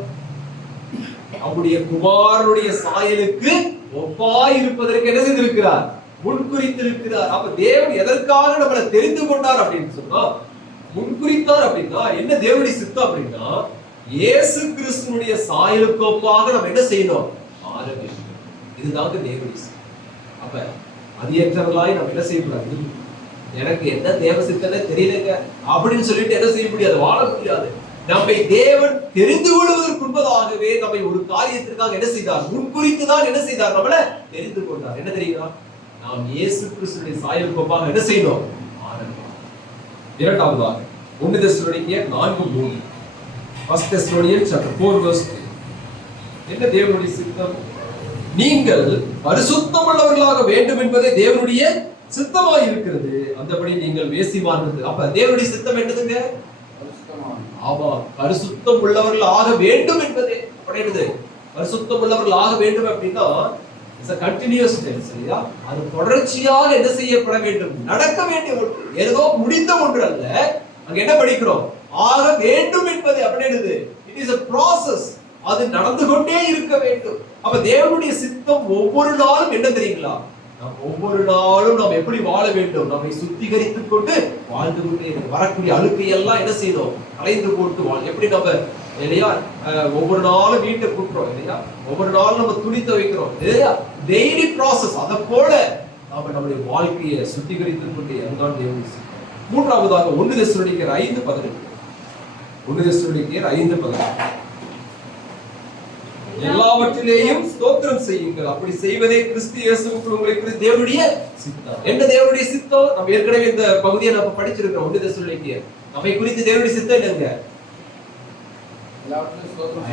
அவருடைய குமாரனுடைய சாயலுக்கு ஒப்பாய் இருப்பதற்கு என்ன செய்திருக்கிறார்? முன்குறித்திருக்கிறார். அப்ப தேவன் எதற்காக நம்மளை தெரிந்து கொண்டார் அப்படின்னு சொன்னா, முன்குறித்தார் அப்படின்னா என்ன தேவனுடைய சித்தம் அப்படின்னா, இயேசு கிறிஸ்துனுடைய சாயலுக்கு ஒப்பாக நம்ம என்ன செய்யணும்? ஆர வேண்டும். இதுதாங்க தேவனுடைய சித்தம். அப்ப அதியற்றவர்களாய் நம்ம என்ன செய்யக்கூடாது? எனக்கு என்ன தேவ சித்தனே தெரியலங்க அப்படின்னு சொல்லிட்டு என்ன செய்ய முடியாது? வாழ முடியாது. நம்மை தேவன் தெரிந்து கொள்வதற்கு முன்பதாகவே நம்மை ஒரு காரியத்திற்காக என்ன செய்தார்? முன்குறித்துதான் என்ன செய்தார்? நம்மள தெரிந்து கொண்டார். என்ன தெரியுமா? நாம் இயேசு கிறிஸ்துவின் சாயலுக்கு ஒப்பாக என்ன செய்யணும்? இரண்டாவதாக 1 தெசலோனிக்கேயர் 4:3. 1 Thessalonians chapter 4 verse 3. என்ன தேவனுடைய சித்தம்? நீங்கள் பரிசுத்தம் உள்ளவர்களாக வேண்டும் என்பதே தேவனுடைய சித்தமாய் இருக்கிறது. அந்தபடி நீங்கள் வேசிமானது. அப்ப தேவனுடைய சித்தம் என்னதுங்க? ஆமா, பரிசுத்தம் உள்ளவர்கள் ஆக வேண்டும் என்பதே. அப்படின்றது பரிசுத்தம் உள்ளவர்கள் ஆக வேண்டும் அப்படின்னா இட்ஸ் a continuous tense. சரியா? அது தொடர்ச்சியாக என்ன செய்யப்பட வேண்டும்? நடக்க வேண்டிய ஒன்று. ஏதோ முடிந்த ஒன்று அல்ல. அங்க என்ன படிக்கிறோம்? ஆக வேண்டும் என்பது அப்படின்றது இட் இஸ் a process. அது நடந்து கொண்டே இருக்க வேண்டும். அப்ப தேவனுடைய சித்தம் ஒவ்வொரு நாளும் என்ன தெரியுங்களா? நாம் ஒவ்வொரு நாளும் நாம் எப்படி வாழ வேண்டும்? நம்மை சுத்திகரித்துக் கொண்டு வாழ்ந்து கொண்டே வரக்கூடிய அழுக்கை எல்லாம் என்ன செய்யணும்? கலைந்து போட்டு எப்படி நம்ம இல்லையா ஒவ்வொரு நாளும் வீட்டை கூட்டுறோம் இல்லையா? ஒவ்வொரு நாளும் நம்ம துணி துவைக்கிறோம் இல்லையா? Daily process. அதை போல நாம நம்முடைய வாழ்க்கையை சுத்திகரித்துக் கொண்டே அதுதான் தேவனுடைய சித்தம். மூன்றாவதாக 1 தெசலோனிக்கேயர் 5:18. 1 தெசலோனிக்கேயர் 5:18. எல்லாவற்றிலேயும் ஸ்தோத்திரம் செய்யுங்கள், அப்படி செய்வதே கிறிஸ்து இயேசுவுக்குள் உங்களுக்கு தேவனுடைய சித்தம். என்ன தேவனுடைய சித்தம்? நம்ம ஏற்கனவே இந்த பகுதியை நம்ம படிச்சிருக்கிறோம். 1 தெசலோனிக்கேயர் நம்மை குறித்து தேவனுடைய சித்தம் என்னங்க?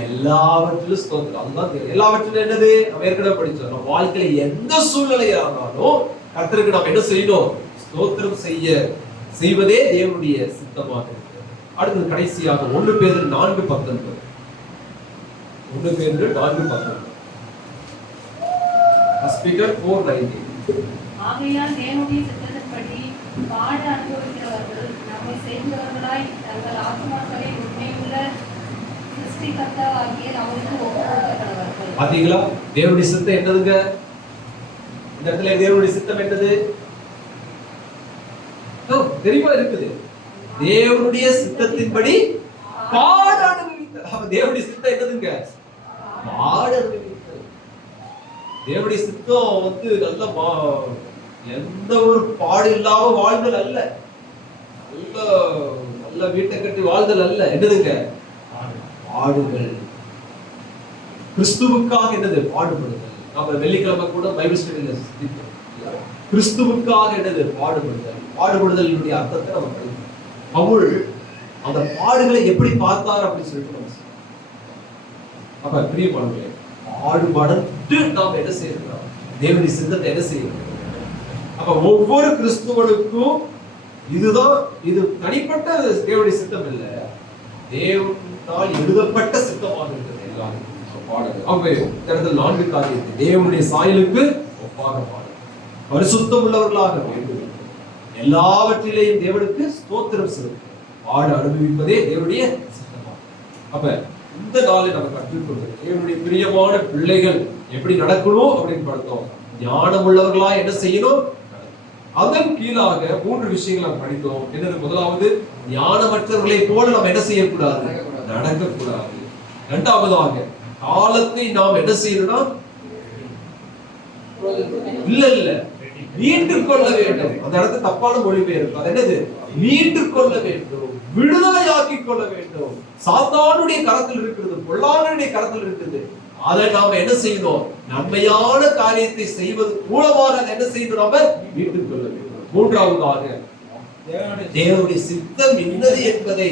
எல்லாவற்றிலும் ஸ்தோத்திரம். அதுதான் எல்லாவற்றிலும் என்னது? நம்ம ஏற்கனவே படிச்சோம். நம்ம வாழ்க்கையில எந்த சூழ்நிலையா இருந்தாலும் கர்த்தருக்கு நாம் என்ன செய்யணும்? ஸ்தோத்திரம் செய்வதே தேவனுடைய சித்தமாக இருக்கு. அடுத்தது கடைசியாக 1 பேதுரு 4:19. 1 பேதுரு 4:19. ஸ்பீக்கர் 4:19. ஆகையால் தேவனுடைய சித்தத்தின்படி பாட அனுபவிக்கிறவர்கள் நம்மை சேர்ந்தவர்களாய் தங்கள் ஆத்மாக்களை உண்மையுள்ள சிருஷ்டிகர்த்தாவாகிய அவருக்கு ஒப்புக்கொடுக்கப்படுவார்கள். பாத்தீங்களா? தேவனுடைய சித்தம் என்னதுங்க? இந்த இடத்துல தேவனுடைய சித்தம் என்னது? தெரியுமா இருக்குது? தேவனுடைய சித்தத்தின்படி பாட அனுபவித்தல். அப்ப தேவனுடைய சித்தம் என்னதுங்க? பாட அனுபவித்தல். தேவனுடைய சித்தம் நல்ல எந்த ஒரு பாடு இல்லாம வாழ்தல் அல்ல. நல்ல வீட்டை கட்டி வாழ்தல் அல்ல. என்னதுங்க? பாடுகள். கிறிஸ்துவுக்காக என்னது? பாடுபடுதல். நம்ம வெள்ளிக்கிழமை கூட பைபிள் ஸ்டடியில கிறிஸ்துவுக்காக என்னது? பாடுபடுதல். பாடுபடுதலினுடைய அர்த்தத்தை நம்ம படிக்கிறோம். பவுல் அந்த பாடுகளை எப்படி பார்த்தார் அப்படின்னு சொல்லிட்டு நம்ம அப்ப பிரியமானவர்களே, பாடுபட்டு நாம் என்ன செய்யறோம்? தேவனுடைய சித்தத்தை என்ன செய்யணும்? அப்ப ஒவ்வொரு கிறிஸ்துவனுக்கும் இதுதான், இது தனிப்பட்ட தேவனுடைய சித்தம் இல்ல, தேவனால் எழுதப்பட்ட சித்தமாக இருக்கிறது எல்லாரும் பாடுகள். அவங்க 4 காரியத்தை தேவனுடைய சாயலுக்கு ஒப்பாக பாடு, பரிசுத்தம் உள்ளவர்களாக வேண்டும், எல்லாவற்றிலேயும் தேவனுக்கு ஸ்தோத்திரம் செலுத்தும், பாடு அனுபவிப்பதே தேவனுடைய சித்தமாக. அப்ப இந்த நாளில் நம்ம கற்றுக்கொள்வது தேவனுடைய பிரியமான பிள்ளைகள் எப்படி நடக்கணும் அப்படின்னு பார்த்தோம். ஞானம் உள்ளவர்களா என்ன செய்யணும்? அதன் கீழாக 3 விஷயங்கள் நாம் படித்தோம். என்னது? முதலாவது, ஞானமற்றவர்களை போல நாம் என்ன செய்யக்கூடாது? நடக்கக்கூடாது. இரண்டாவதாக, காலத்தை நாம் என்ன செய்யணும்னா இல்ல மீட்டுக் கொள்ள வேண்டும். அந்த இடத்துல தப்பான மொழிபெயர்ப்பு. அது என்னது? மீட்டுக் கொள்ள வேண்டும், விடுதலையாக்கி கொள்ள வேண்டும். சாத்தானுடைய கரத்தில் இருக்கிறது, பொல்லானுடைய கரத்தில் இருக்கிறது. அதை நாம என்ன செய்யணும்? நன்மையான காரியத்தை செய்வது மூலமாக அதை என்ன செய்யணும்? நாம மீட்டுக் கொள்ள வேண்டும். மூன்றாவதாக, தேவனுடைய சித்தம் என்னது என்பதை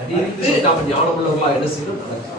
அறிந்து நாம் ஞானமுள்ளவர்களா என்ன செய்யணும்? நடக்கிறோம்.